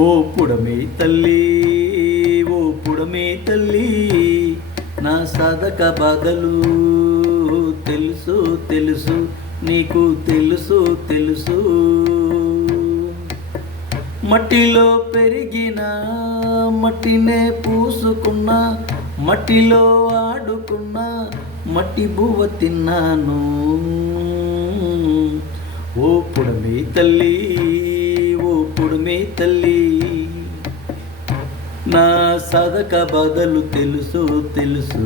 ఓ పుడమే తల్లి ఓ పుడమే తల్లి నా సాధక బాధలు తెలుసు తెలుసు నీకు తెలుసు తెలుసు. మట్టిలో పెరిగిన మట్టినే పూసుకున్న మట్టిలో ఆడుకున్న మట్టి బువ్వ తిన్నాను. ఓ పుడమే తల్లి ఓ పుడమే తల్లి నా సదక బదలు తెలుసు తెలుసు.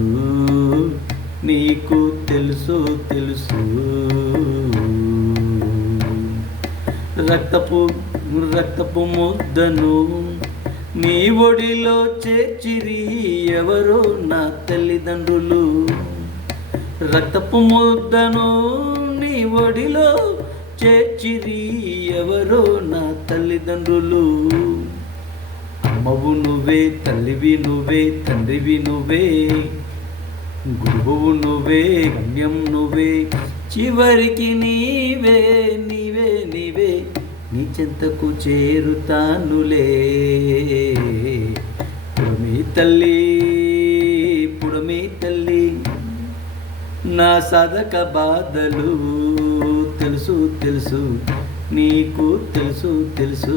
నీకు తెలుసు తెలుసు. రక్తపు రక్తపు ముద్దను నీ ఒడిలో చేర్చిరి ఎవరో నా తల్లిదండ్రులు. రక్తపు ముద్దను నీ ఒడిలో చేర్చిరి ఎవరో నా తల్లిదండ్రులు. అమ్మవు నువ్వే తల్లివి నువ్వే తండ్రివి నువ్వే గురువు నువ్వే గమ్యం నువ్వే చివరికి నీవే నీవే నీవే నీ చెంతకు చేరుతానులే. పుడమి తల్లి పుడమి తల్లి నా సాధక బాధలు తెలుసు తెలుసు నీకు తెలుసు తెలుసు.